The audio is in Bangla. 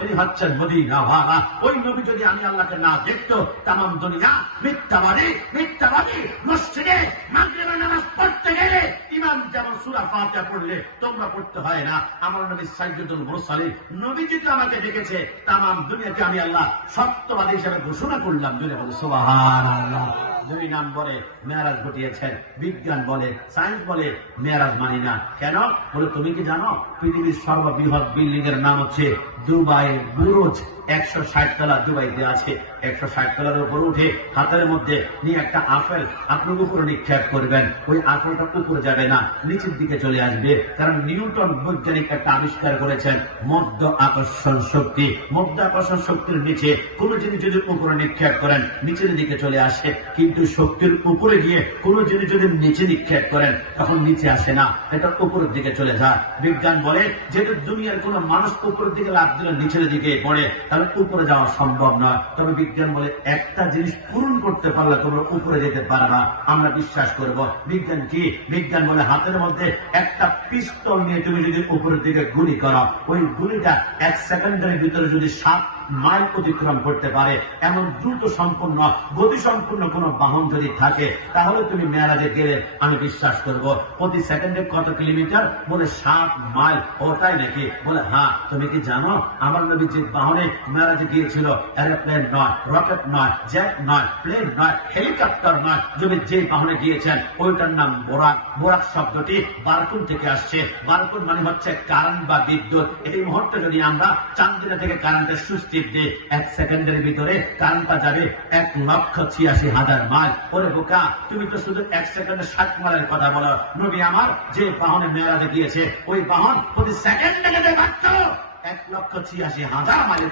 তিনি হচ্ছেন মদিনাওয়ালা। ওই নবী যদি আমি আল্লাহকে না দেখতো, তাম দুনিয়া মিথ্যাবাদী। মসজিদে মাগরিবের নামাজ পড়তে গেলে ইমাম যেমন সূরা ফাতিহা পড়লে তোমরা পড়তে হয় না। আমার নবী সাইয়্যিদুল মুরসালিন, নবী যদি আমাকে দেখেছে, তাম দুনিয়াকে আমি আল্লাহ সত্যবাদী হিসেবে ঘোষণা করলাম। সুবহানাল্লাহ। 2 নম্বরে মেরাজ ঘটিয়েছেন। বিজ্ঞান বলে, সায়েন্স বলে মেরাজ মানি না। কেন? বলে তুমি কি জানো পৃথিবীর সর্ববৃহৎ বিল্ডিং এর নাম হচ্ছে দুবাই বুরুজ। 160 তলা দুবাইতে আছে। 160 তলার উপরে উঠে হাতের মধ্যে নিয়ে একটা আপেল আপনি উপরে নিক্ষেপ করবেন, ওই আপেলটা উপরে যাবে না, নিচের দিকে চলে আসবে। কারণ নিউটন বৈজ্ঞানিক একটা আবিষ্কার করেছেন মধ্য আকর্ষণ শক্তি। মধ্য আকর্ষণ শক্তির নিচে কোন জিনিস যদি উপরে নিক্ষেপ করেন নিচের দিকে চলে আসে, কিন্তু শক্তির উপরে গিয়ে কোন জিনিস যদি নিচে নিক্ষেপ করেন তখন নিচে আসে না, এটা উপরের দিকে চলে যায়। বিজ্ঞান বলে যেহেতু দুনিয়ার কোন মানুষ উপরের দিকে লাফ দিলে নিচের দিকে পড়ে, তাহলে উপরে যাওয়া সম্ভব নয়। তবে বিজ্ঞান বলে একটা জিনিস পূরণ করতে পারলে তোমরা উপরে যেতে পারবা, আমরা বিশ্বাস করব। বিজ্ঞান কি? বিজ্ঞান বলে হাতের মধ্যে একটা পিস্তল নিয়ে তুমি যদি উপরের দিকে গুলি করো, ওই গুলিটা 1 সেকেন্ডের ভিতরে যদি 7 মাইল অতিক্রম করতে পারে, এমন দ্রুত সম্পন্ন গতি সম্পন্ন কোন বাহন যদি থাকে, তাহলে তুমি মেরাজে গেলে আমি বিশ্বাস করব। প্রতি সেকেন্ডে কত কিলোমিটার? বলে 7 মাইল। ও তাই নাকি? বলে হ্যাঁ। তুমি কি জানো আমার নবী যে বাহনে মেরাজে গিয়েছিল, এরোপ্লেন নয়, রকেট নয়, জেট নয়, প্লেন নয়, হেলিকপ্টার নয়, তুমি যে বাহনে গিয়েছেন ওইটার নাম বোরাক। বোরাক শব্দটি বারকুন থেকে আসছে। বারকুন মানে হচ্ছে কারেন্ট বা বিদ্যুৎ। এই মুহূর্তে যদি আমরা চান্দিনা থেকে কারেন্টের সুইচ 1 সেকেন্ডের ভিতরে কারেন্টটা যাবে 1,86,000 মাইল। ওরে বোকা, তুমি তো শুধু 1 সেকেন্ডে 60 মাইলের কথা বলো। নবী আমার যে বাহনে মেরাজে গিয়েছে, ওই বাহন প্রতি সেকেন্ডে যেতে পারত 1,86,000 মাইল।